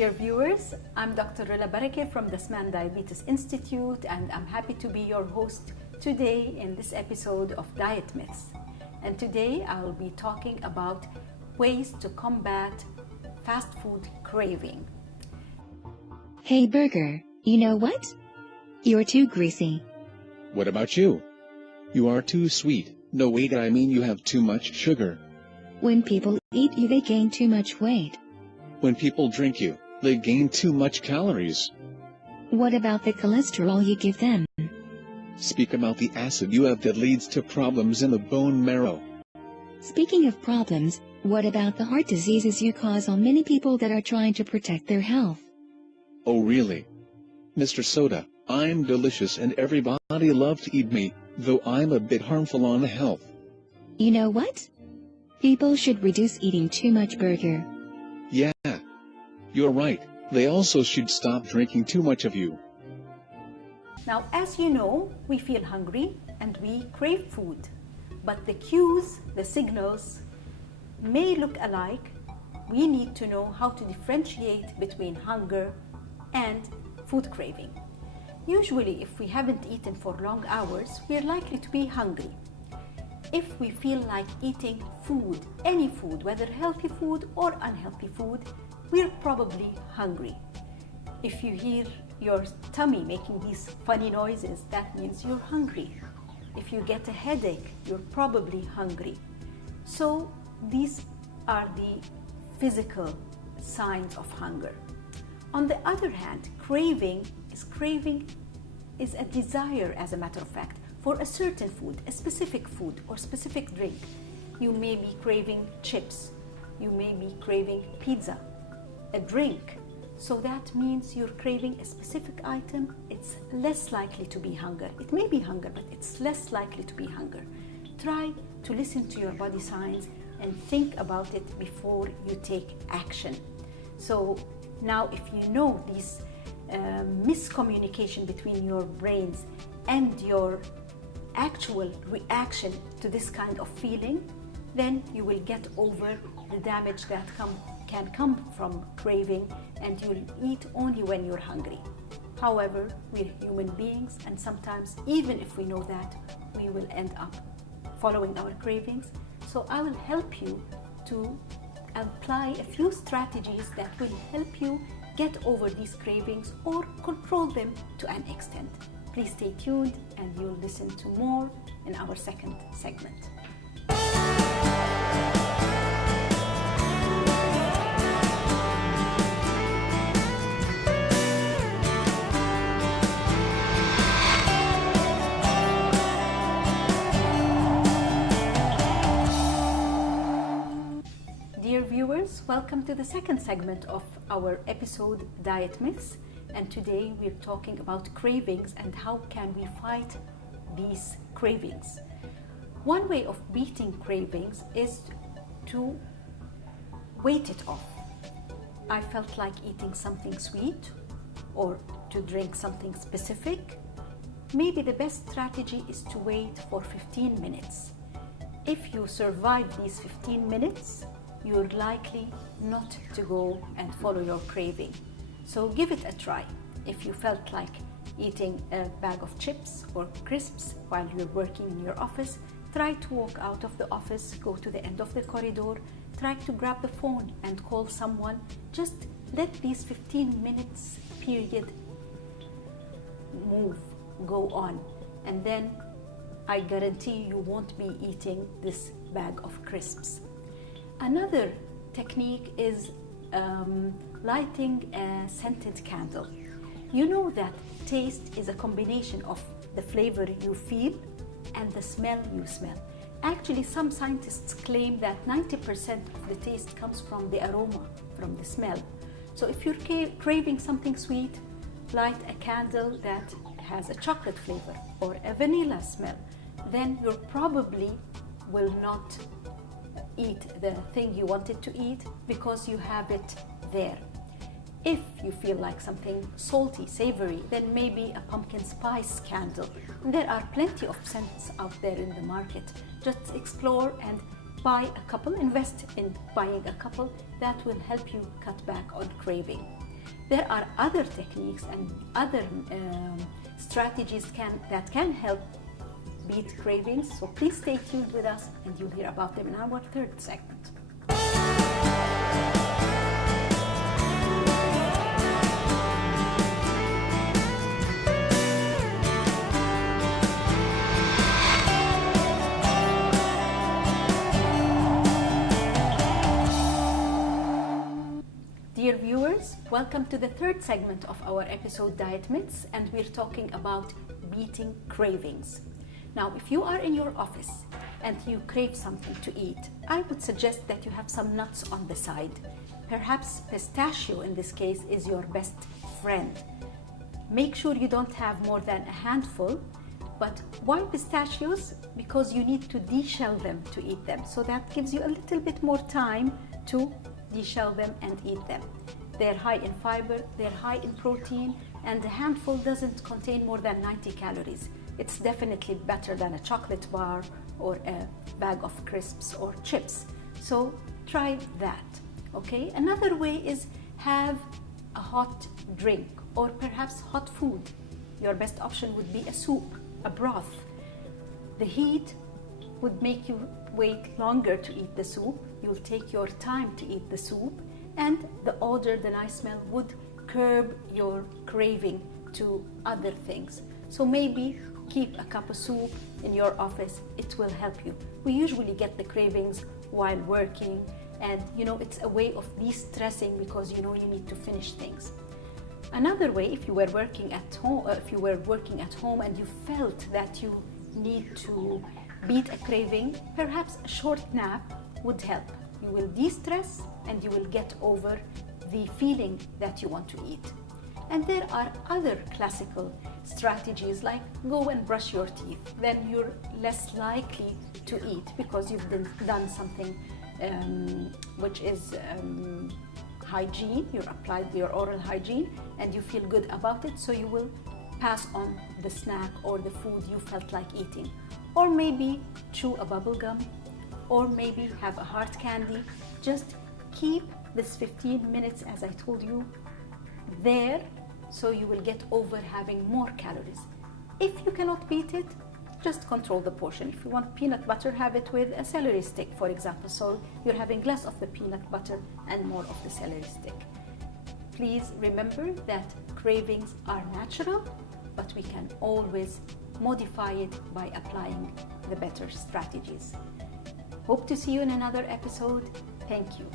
dear viewers. I'm Dr. Rilla Barake from the SMAN Diabetes Institute, and I'm happy to be your host today in this episode of Diet Myths. And today I will be talking about ways to combat fast food craving. Hey burger, you know what? You're too greasy. What about you? You are too sweet. No, wait, I mean you have too much sugar. When people eat you, they gain too much weight. When people drink you, they gain too much calories. What about the cholesterol you give them? Speak about the acid you have that leads to problems in the bone marrow. Speaking of problems, what about the heart diseases you cause on many people that are trying to protect their health? Oh really? Mr. Soda, I'm delicious and everybody loves to eat me, though I'm a bit harmful on the health. You know what? People should reduce eating too much burger. Yeah, you're right. They also should stop drinking too much of you. Now, as you know, we feel hungry and we crave food, but the cues, the signals may look alike. We need to know how to differentiate between hunger and food craving. Usually, if we haven't eaten for long hours, we are likely to be hungry. If we feel like eating food, any food, whether healthy food or unhealthy food, we're probably hungry. If you hear your tummy making these funny noises, that means you're hungry. If you get a headache, you're probably hungry. So these are the physical signs of hunger. On the other hand, craving is a desire, as a matter of fact, for a certain food, a specific food or specific drink. You may be craving chips, you may be craving pizza, a drink. So that means you're craving a specific item. It's less likely to be hunger. It may be hunger, but it's less likely to be hunger. Try to listen to your body signs and think about it before you take action. So now if you know these miscommunication between your brains and your actual reaction to this kind of feeling, then you will get over the damage that can come from craving, and you'll eat only when you're hungry. However, we're human beings, and sometimes even if we know that, we will end up following our cravings. So I will help you to apply a few strategies that will help you get over these cravings or control them to an extent. Please stay tuned and you'll listen to more in our second segment. Dear viewers, welcome to the second segment of our episode Diet Myths. And today we're talking about cravings and how can we fight these cravings. One way of beating cravings is to wait it off. I felt like eating something sweet or to drink something specific. Maybe the best strategy is to wait for 15 minutes. If you survive these 15 minutes, you're likely not to go and follow your craving. So give it a try. If you felt like eating a bag of chips or crisps while you're working in your office, try to walk out of the office, go to the end of the corridor, try to grab the phone and call someone. Just let these 15 minutes period go on, and then I guarantee you won't be eating this bag of crisps. Another technique is lighting a scented candle. You know that taste is a combination of the flavor you feel and the smell you smell. Actually, some scientists claim that 90% of the taste comes from the aroma, from the smell. So if you're craving something sweet, light a candle that has a chocolate flavor or a vanilla smell. Then you probably will not eat the thing you wanted to eat because you have it there. If you feel like something salty, savory, then maybe a pumpkin spice candle. There are plenty of scents out there in the market. Just explore and buy a couple, invest in buying a couple. That will help you cut back on craving. There are other techniques and other strategies that can help beat cravings. So please stay tuned with us and you'll hear about them in our third segment. Dear viewers, welcome to the third segment of our episode Diet Myths, and we're talking about beating cravings. Now, if you are in your office and you crave something to eat, I would suggest that you have some nuts on the side. Perhaps pistachio in this case is your best friend. Make sure you don't have more than a handful, but why pistachios? Because you need to de-shell them to eat them. So that gives you a little bit more time to de-shell them and eat them. They're high in fiber, they're high in protein, and a handful doesn't contain more than 90 calories. It's definitely better than a chocolate bar or a bag of crisps or chips. So try that, okay? Another way is have a hot drink or perhaps hot food. Your best option would be a soup, a broth. The heat would make you wait longer to eat the soup. You'll take your time to eat the soup, and the odor, the nice smell would curb your craving to other things. So maybe keep a cup of soup in your office. It will help you. We usually get the cravings while working, and it's a way of de-stressing because you need to finish things. Another way, if you were working at home and you felt that you need to beat a craving, perhaps a short nap would help. You will de-stress and you will get over the feeling that you want to eat. And there are other classical strategies like go and brush your teeth. Then you're less likely to eat because you've done something which is hygiene. You've applied your oral hygiene and you feel good about it, so you will pass on the snack or the food you felt like eating. Or maybe chew a bubble gum, or maybe have a hard candy. Just keep this 15 minutes, as I told you, there, so you will get over having more calories. If you cannot beat it, just control the portion. If you want peanut butter, have it with a celery stick, for example. So you're having less of the peanut butter and more of the celery stick. Please remember that cravings are natural, but we can always modify it by applying the better strategies. Hope to see you in another episode. Thank you.